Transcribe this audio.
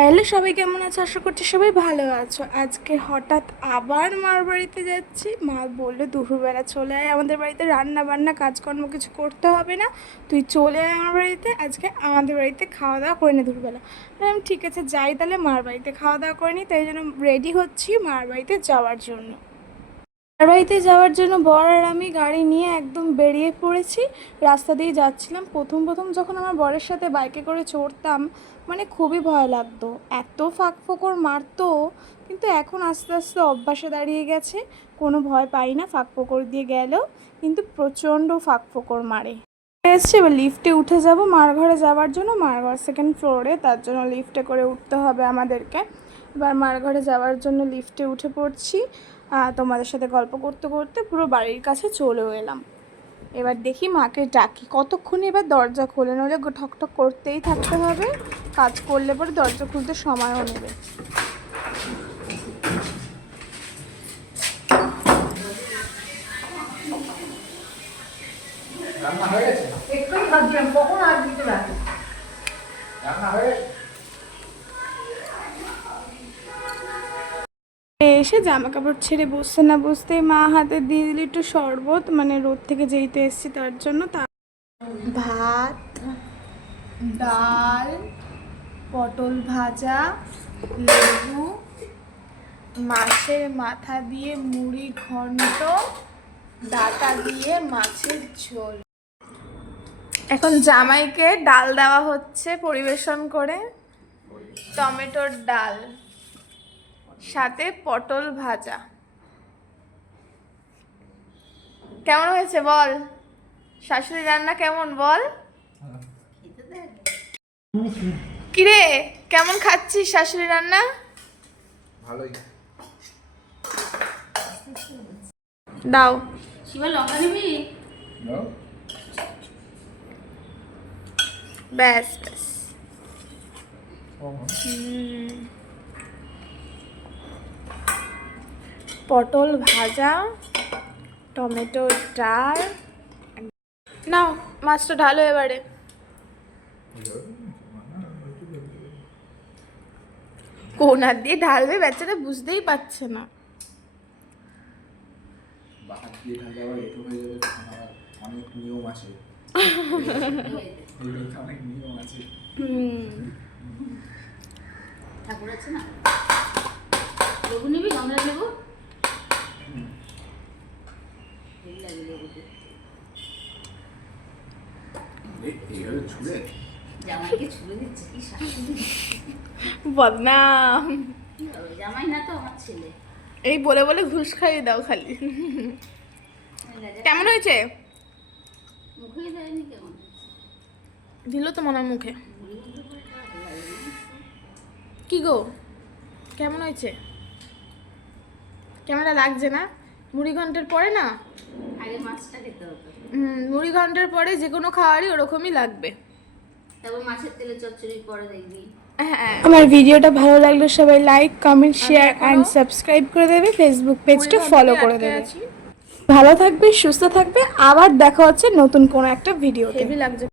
Hello, সবাই কেমন আছো? আশা করছি সবাই ভালো আছো। আজকে হঠাৎ আবার মার বাড়িতে যাচ্ছি। মা বলল, দুপুরবেলা চলে আয়, আমাদের বাড়িতে রান্না বান্না কাজকর্ম কিছু করতে হবে না। তুই চলে আয় আমার বাড়িতে, আজকে আমাদের বাড়িতে খাওয়া দাওয়া করে নে দুপুরবেলা। আমি ঠিক আছে, যাই তাহলে, মার বাড়িতে খাওয়া দাওয়া করে নি, তাই জন্য রেডি হচ্ছি মার বাড়িতে যাওয়ার জন্য। বাড়িতে যাওয়ার জন্য বর আর আমি গাড়ি নিয়ে একদম বেরিয়ে পড়েছি। রাস্তা দিয়ে যাচ্ছিলাম। প্রথম প্রথম যখন আমার বরের সাথে বাইকে করে চড়তাম মানে খুবই ভয় লাগতো। এত ফাঁক ফোকর মারতো, কিন্তু এখন আস্তে আস্তে অভ্যাসে দাঁড়িয়ে গেছে। কোনো ভয় পাই না ফাঁক ফোকর দিয়ে গেলেও, কিন্তু প্রচণ্ড ফাঁক ফোকর মারে। এসছে, এবার লিফটে উঠে যাব। মার ঘরে যাওয়ার জন্য মার ঘর সেকেন্ড ফ্লোরে তার জন্য লিফটে করে উঠতে হবে আমাদেরকে। এবার মার ঘরে যাওয়ার জন্য লিফটে উঠে পড়ছি। তোমাদের সাথে গল্প করতে করতে পুরো বাড়ির কাছে চলেও এলাম। এবার দেখি মাকে ডাকি। কতক্ষণ এবার দরজা খোলে? নইলে গো- ঠক ঠক করতেই থাকতে হবে। কাজ করলে পরে দরজা খুলতে সময়ও নেবে। রান্না হয়ে গেছে? একটুই ভাবছিলাম কখন আর দিতে রাখি। রান্না হয়ে গেছে? এসে জামা কাপড় ছেড়ে বসতে না বসতেই মা হাতে দিয়ে দিল একটু শরবত মানে রোদ থেকে যেইতে এসেছি তার জন্য তা ভাত, ডাল, পটল ভাজা, লেবু, মাছের মাথা দিয়ে মুড়ি ঘন্ট, ডাটা দিয়ে মাছের ঝোল। এখন জামাইকে ডাল দেওয়া হচ্ছে পরিবেশন করে। টমেটোর ডাল। সাথে পটল ভাজা। কেমন হয়েছে বল? শাশুড়ি রান্না কেমন বল? কিরে কেমন খাচ্ছিস শাশুড়ি রান্না? ভালোই। দাও। শিবা লঙ্কা নিবি। ব্যাস ব্যাস। ও, হুম। পটল ভাজা টমেটো ডাল। নাও মাছটা ঢালো এবারে। কোন হাত দিয়ে ঢালবে বেচারা বুঝতেই পারছে না। হয়ে ঠাকুর আছে না? লেবু নিবি? লেবু হেভি লাগে লেবুতে এই এইভাবে ছুঁড়ে জামাইকে ছুড়ে দিচ্ছে কি শাশুড়ি বদনাম। এই বলে বলে ঘুষ খাইয়ে দাও খালি। কেমন হয়েছে? দিল তো মনে হয় মুখে? কি গো? কেমন হয়েছে? ক্যামেরা লাগছে না? মুড়ি ঘণ্টার পরে না? আগে মাছটা খেতে হতো। হুম, মুড়ি ঘণ্টার পরে যে কোনো খাবারই ওরকমই লাগবে। তারপর মাছের তেলে চচ্চড়ি পরে দেখবি। হ্যাঁ। আমার ভিডিওটা ভালো লাগলে সবাই like comment share and subscribe করে দেবে। ফেসবুক পেজটা ফলো করে দেবে। ভালো থাকবে সুস্থ থাকবে। আবার দেখা হচ্ছে নতুন কোনো একটা ভিডিও লাগছে।